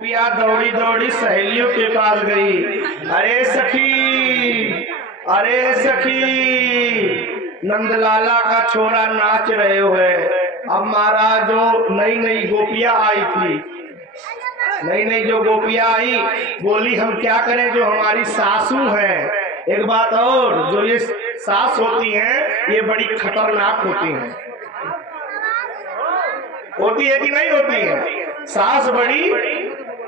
पिया दौड़ी दौड़ी सहेलियों के पास गई। अरे सखी, अरे सखी, नंदलाला का छोरा नाच रहे हुए। अब महाराज जो नई नई गोपियां आई थी, नई नई जो गोपियां आई, बोली हम क्या करें, जो हमारी सासू है। एक बात और, जो ये सास होती हैं ये बड़ी खतरनाक होती हैं। होती है कि नहीं होती है? सास बड़ी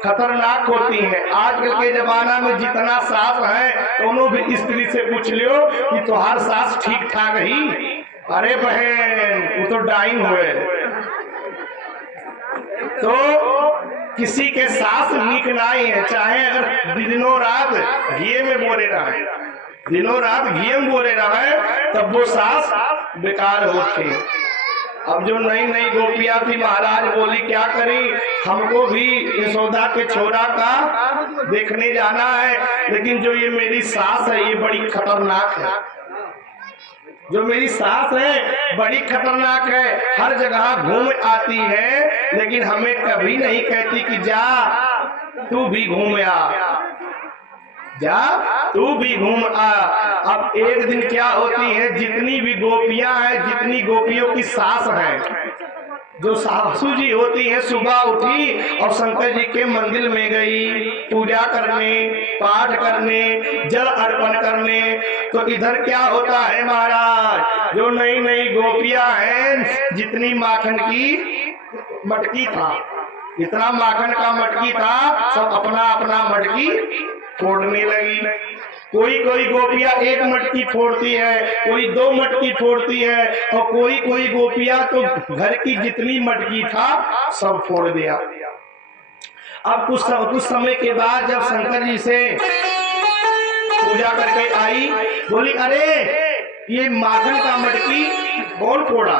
खतरनाक होती है। आजकल के जमाना में जितना सास है, दोनों भी स्त्री से पूछ लियो कि तुम्हार सास ठीक ठाक ही। अरे बहन, वो तो डाइन हुए। तो किसी के सास नीक नहीं है, चाहे अगर दिनों रात घी में बोले रहे, दिनों रात घी में बोले रहे, तब वो सास बेकार होती। अब जो नई नई गोपियां थी, महाराज बोली क्या करी, हमको भी यशोदा के छोरा का देखने जाना है, लेकिन जो ये मेरी सास है ये बड़ी खतरनाक है। जो मेरी सास है बड़ी खतरनाक है, हर जगह घूम आती है, लेकिन हमें कभी नहीं कहती कि जा तू भी घूम आ, जा तू भी घूम आ। अब एक दिन क्या होती है, जितनी भी गोपियां हैं, जितनी गोपियों की सास है, जो सासू जी होती है, सुबह उठी और शंकर जी के मंदिर में गई पूजा करने, पाठ करने, जल अर्पण करने। तो इधर क्या होता है महाराज, जो नई नई गोपियां हैं, जितनी माखन की मटकी था, जितना माखन का मटकी था, सब अपना अपना मटकी फोड़ने लगी। कोई कोई गोपियां एक मटकी फोड़ती है, कोई दो मटकी फोड़ती है, और कोई कोई गोपियां तो घर की जितनी मटकी था सब फोड़ दिया। अब कुछ समय के बाद जब शंकर जी से पूजा करके आई, बोली अरे ये माखन का मटकी कौन फोड़ा?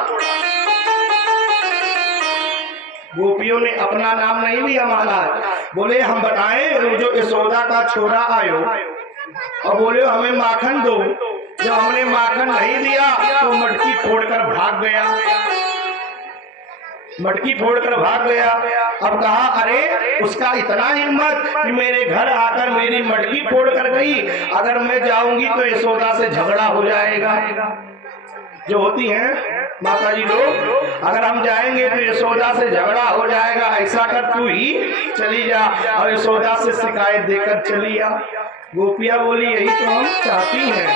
गोपियों ने अपना नाम नहीं लिया महाराज, बोले हम बताएं, जो यशोदा का छोरा आयो और बोले हमें माखन दो। जब हमने माखन नहीं दिया तो मटकी फोड़कर भाग गया, मटकी फोड़कर भाग गया। अब कहा अरे उसका इतना हिम्मत कि मेरे घर आकर मेरी मटकी फोड़कर गई, अगर मैं जाऊंगी तो यशोदा से झगड़ा हो जाएगा। जो होती हैं माता जी लोग, अगर हम जाएंगे तो यशोदा से झगड़ा हो जाएगा, ऐसा कर तू ही चली जा और यशोदा से शिकायत देकर चली आ। गोपियां बोली यही तो हम चाहती हैं,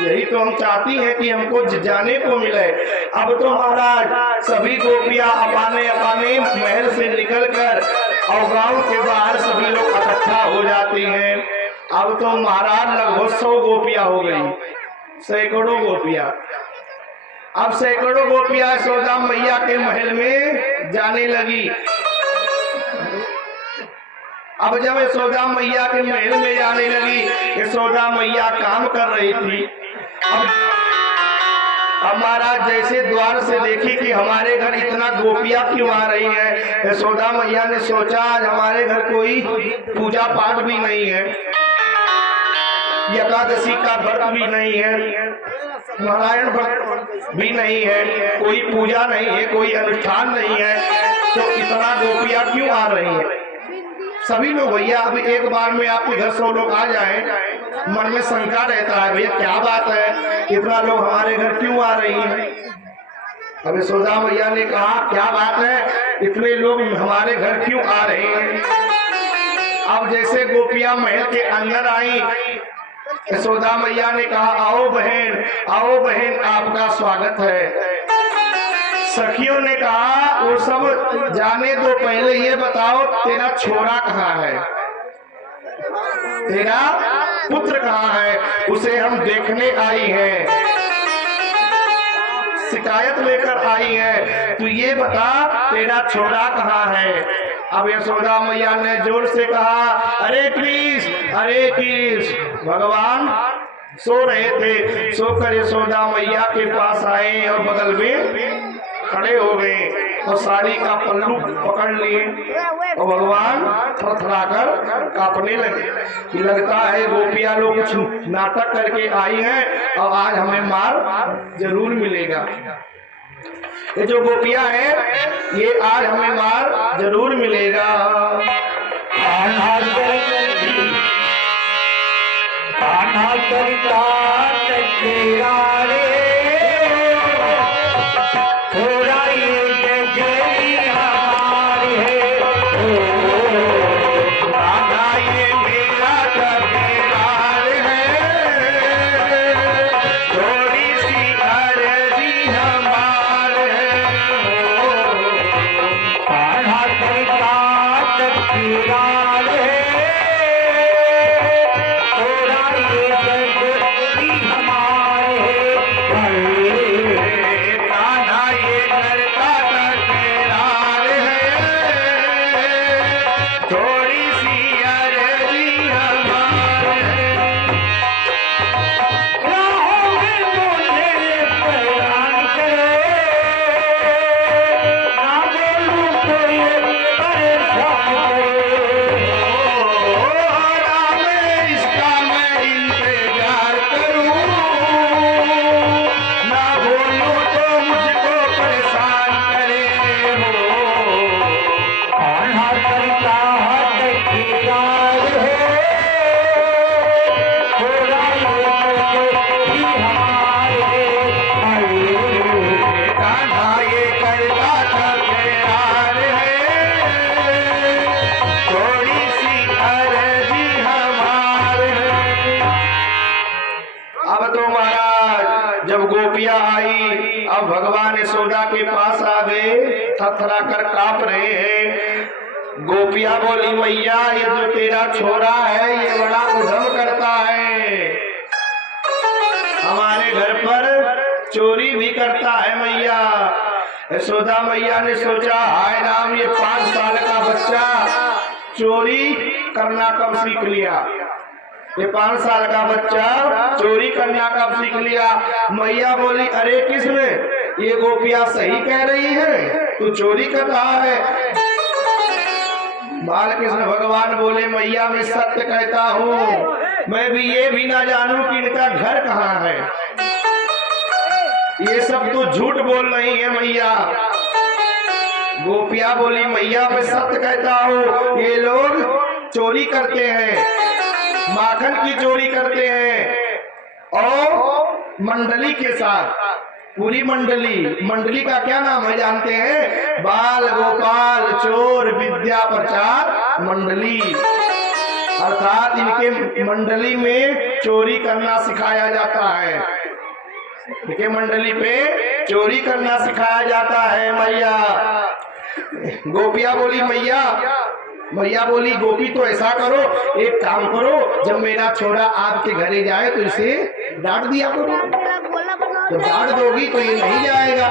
यही तो हम चाहती हैं कि हमको जाने को मिले। अब तो महाराज सभी गोपियां अपने अपने महल से निकलकर और गांव के बाहर सभी लोग इकट्ठा हो जाती हैं। अब तो महाराज लगभग 100 गोपियां हो गई, सैकड़ों गोपियां। अब सैकड़ों गोपियां यशोदा मैया के महल में जाने लगी। अब जब यशोदा मैया के महल में जाने लगी, यशोदा मैया काम कर रही थी। अब महाराज जैसे द्वार से देखी कि हमारे घर इतना गोपियां क्यों आ रही है, यशोदा मैया ने सोचा आज हमारे घर कोई पूजा पाठ भी नहीं है, एकादशी का व्रत भी नहीं है, नारायण व्रत भी नहीं है, कोई पूजा नहीं है, कोई अनुष्ठान नहीं है, तो इतना गोपियां क्यों आ रही है? सभी लोग भैया अभी एक बार में आपके घर 100 लोग आ जाएं, मन में शंका रहता है भैया क्या बात है, इतना लोग हमारे घर क्यों आ रही है। अब यशोदा मैया ने कहा क्या बात है, इतने लोग हमारे घर क्यों आ रहे हैं। अब जैसे गोपियां महल के अंदर आई, यशोदा मैया ने कहा आओ बहन, आओ बहन, आपका स्वागत है। सखियों ने कहा वो सब जाने दो, पहले ये बताओ तेरा छोरा कहाँ है, तेरा पुत्र कहाँ है, उसे हम देखने आई हैं, शिकायत लेकर आई है, तू ये बता तेरा छोरा कहाँ है। अब यशोदा मैया ने जोर से कहा अरे कृष्ण, अरे कृष्ण। भगवान सो रहे थे, सोकर यशोदा मैया के पास आए और बगल में खड़े हो गए और साड़ी का पल्लू पकड़ लिए और भगवान थरथराकर कांपने लगे कि लगता है गोपियां लोग कुछ नाटक करके आई हैं और आज हमें मार जरूर मिलेगा। ये जो गोपियां हैं ये आज हमें मार जरूर मिलेगा। करता तेरा रे थोड़ा ये गगरी हमारी है राधा ये मेरा तकरार है थोड़ी सी अर्जी हमार है कान्हा करता तेरा रे थोड़ा ये गगरी हमारी है कान्हा ये करता तकरार है थोड़ी सी अर्जी हमार है राहों में मुझे परेशान करे ना बोलूं तो ये परेशान करे राम इसका मैं इंतजार करूं ना बोलूं तो मुझको परेशान करे कान्हा करता तकरार है थोड़ा ये हमारे कान्हा ये करता तकरार है थोड़ी सी अर्जी हमार है अब तो महाराज जब गोपियां आई अब भगवान यशोदा के पास आ गए थरथरा कर कांप रहे हैं गोपियां बोली मैया ये जो तेरा छोरा है ये बड़ा उधम करता है हमारे घर पर चोरी भी करता है मैया यशोदा मैया ने सोचा हाय राम ये 5 साल का बच्चा चोरी करना कब सीख लिया ये 5 साल का बच्चा चोरी करना कब सीख लिया मैया बोली अरे किसने ये गोपियां सही कह रही है तू चोरी कर रहा है बालकृष्ण भगवान बोले मैया मैं सत्य कहता हूँ मैं भी ये भी ना जानूं कि इनका घर कहाँ है ये सब तो झूठ बोल रही है मैया गोपिया बोली मैया मैं सत्य कहता हूँ ये लोग चोरी करते हैं माखन की चोरी करते हैं और मंडली के साथ पूरी मंडली का क्या नाम है जानते हैं बाल गोपाल चोर विद्या प्रचार मंडली अर्थात इनके मंडली में चोरी करना सिखाया जाता है इनके मंडली पे चोरी करना सिखाया जाता है मैया गोपिया बोली मैया बोली गोपी तो ऐसा करो एक काम करो जब मेरा छोरा आपके घरे जाए तो इसे डांट दिया करो तो डांट दोगी तो ये नहीं जाएगा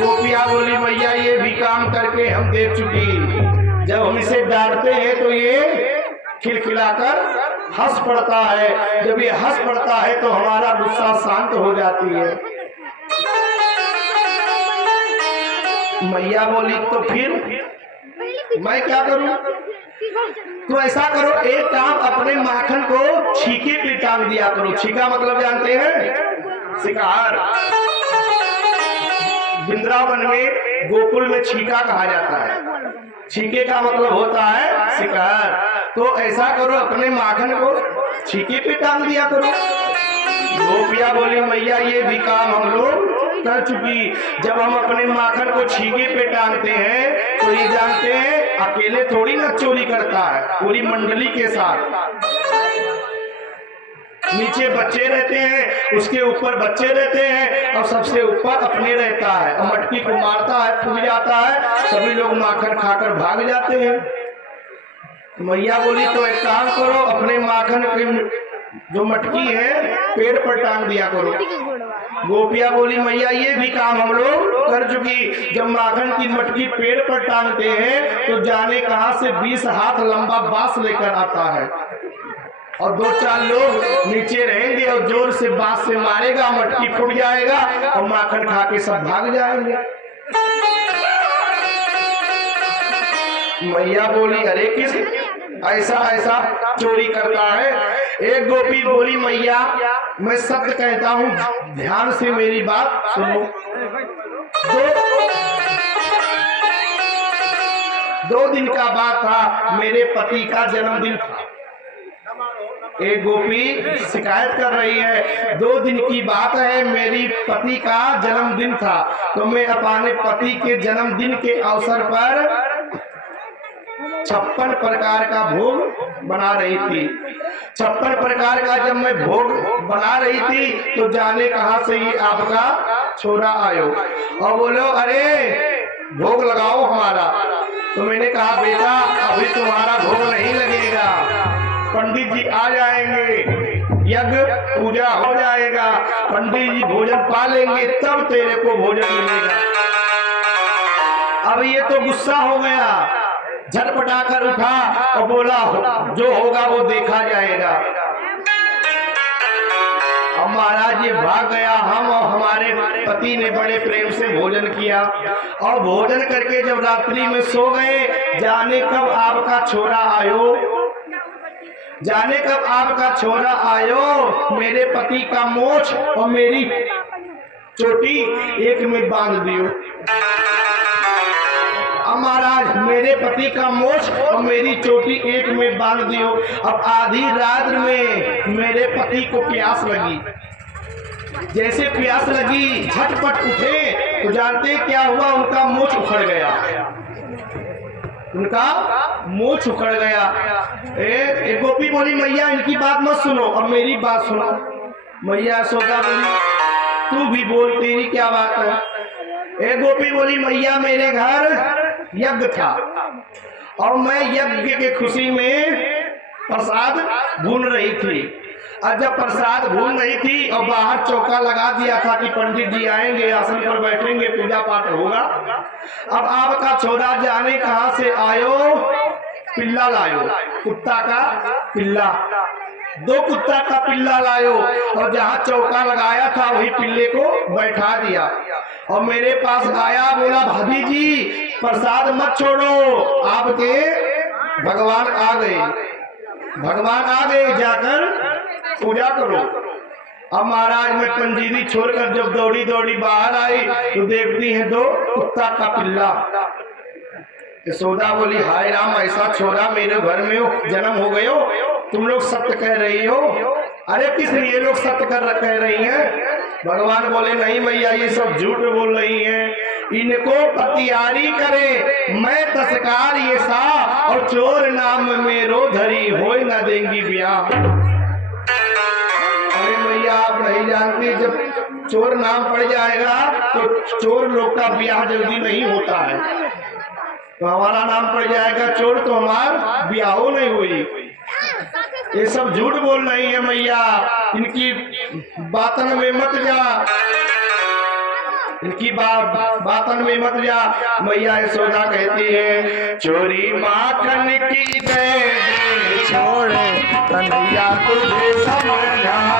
गोपिया बोली मैया ये भी काम करके हम देख चुकी जब हम इसे डांटते हैं तो ये खिलखिलाकर हंस पड़ता है जब ये हंस पड़ता है तो हमारा गुस्सा शांत हो जाती है मैया बोली तो फिर मैं क्या करूं तो ऐसा करो एक काम अपने माखन को छीके पे टांग दिया करो छीका मतलब जानते हैं शिकार वृंदावन में गोकुल में छीका कहा जाता है छीके का मतलब होता है शिकार तो ऐसा करो अपने माखन को छीके पे टांग दिया करो गोपिया बोली मैया ये भी काम हम लोग कर चुकी जब हम अपने माखन को छीके पे टांगते हैं तो ये जानते हैं अकेले थोड़ी ना चोरी करता है पूरी मंडली के साथ नीचे बच्चे रहते हैं उसके ऊपर बच्चे रहते हैं और सबसे ऊपर अपने रहता है और मटकी को मारता है फूल जाता है सभी लोग माखन खाकर भाग जाते हैं मैया बोली तो एक काम करो अपने माखन की जो मटकी है पेड़ पर टांग दिया करो गोपिया बोली मैया ये भी काम हम लोग कर चुकी जब माखन की मटकी पेड़ पर टांगते हैं तो जाने कहां से 20 हाथ लंबा बांस लेकर आता है और 2-4 लोग नीचे रहेंगे और जोर से बांस से मारेगा मटकी फूट जाएगा और माखन खा के सब भाग जाएंगे मैया बोली अरे किस ऐसा चोरी करता है एक गोपी बोली मैया मैं सत्य कहता हूँ ध्यान से मेरी बात सुनो दो दिन का बात था मेरे पति का जन्मदिन था एक गोपी शिकायत कर रही है, 2 दिन की बात है, मेरी पति का जन्मदिन था, तो मैं अपने पति के जन्मदिन के अवसर पर 56 प्रकार का भोग बना रही थी। 56 प्रकार का जब मैं भोग बना रही थी तो जाने कहां से ही आपका छोरा आयो और बोलो अरे भोग लगाओ हमारा। तो मैंने कहा बेटा अभी तुम्हारा भोग नहीं लगेगा, पंडित जी आ जाएंगे, यज्ञ पूजा हो जाएगा, पंडित जी भोजन पा लेंगे तब तेरे को भोजन मिलेगा। अब ये तो गुस्सा हो गया, झटपटा कर उठा और बोला जो होगा वो देखा जाएगा। अब महाराज ये भाग गया, हम और हमारे पति ने बड़े प्रेम से भोजन किया और भोजन करके जब रात्रि में सो गए, जाने कब आपका छोरा आयो, जाने कब आपका छोरा आयो, मेरे पति का मोछ और मेरी चोटी एक में बांध दियो। अब महाराज मेरे पति का मोछ और मेरी चोटी एक में बांध दियो। अब आधी रात में मेरे पति को प्यास लगी, जैसे प्यास लगी झटपट उठे तो जानते क्या हुआ, उनका मोछ उखड़ गया, उनका मोछ उखड़ गया। एक गोपी बोली मैया इनकी बात मत सुनो, अब मेरी बात सुनो। मैया यशोदा बोली तू भी बोल, तेरी क्या बात है। एक गोपी बोली मैया मेरे घर यज्ञ था और मैं यज्ञ के खुशी में प्रसाद भून रही थी, और जब प्रसाद भून रही थी और बाहर चौका लगा दिया था कि पंडित जी आएंगे, आसन पर बैठेंगे, पूजा पाठ होगा। अब आपका छोरा जाने कहां से आयो, पिल्ला लायो, कुत्ता का पिल्ला, 2 कुत्ता का पिल्ला लायो और जहाँ चौका लगाया था वही पिल्ले को बैठा दिया और मेरे पास आया, बोला भाभी जी प्रसाद मत छोड़ो, आपके भगवान आ गए, भगवान आ गए, जाकर पूजा करो। अब महाराज में पंजीरी छोड़कर जब दौड़ी दौड़ी बाहर आई तो देखती है 2 कुत्ता का पिल्ला। यशोदा बोली हाय राम, ऐसा छोरा मेरे घर में जन्म हो गयो, तुम लोग सत्य कह रही हो। अरे किस लिए लोग सत्य कह रही हैं? भगवान बोले नहीं मैया ये सब झूठ बोल रही हैं, इनको पतियारी करे, मैं तस्कार ये सा और चोर नाम मेरो धरी होए न देंगी ब्याह। अरे मैया आप नहीं जानती, जब चोर नाम पड़ जाएगा तो चोर लोग का ब्याह जल्दी नहीं होता है, तो हमारा नाम पड़ जाएगा चोर तो हमारा ब्याह नहीं हुई। ये सब झूठ बोल रही है मैया, इनकी बातन में मत जा, इनकी बातन में मत जा। मैया यशोदा कहती है चोरी माखन की दे छोड़े कन्हैया तुझे समझा।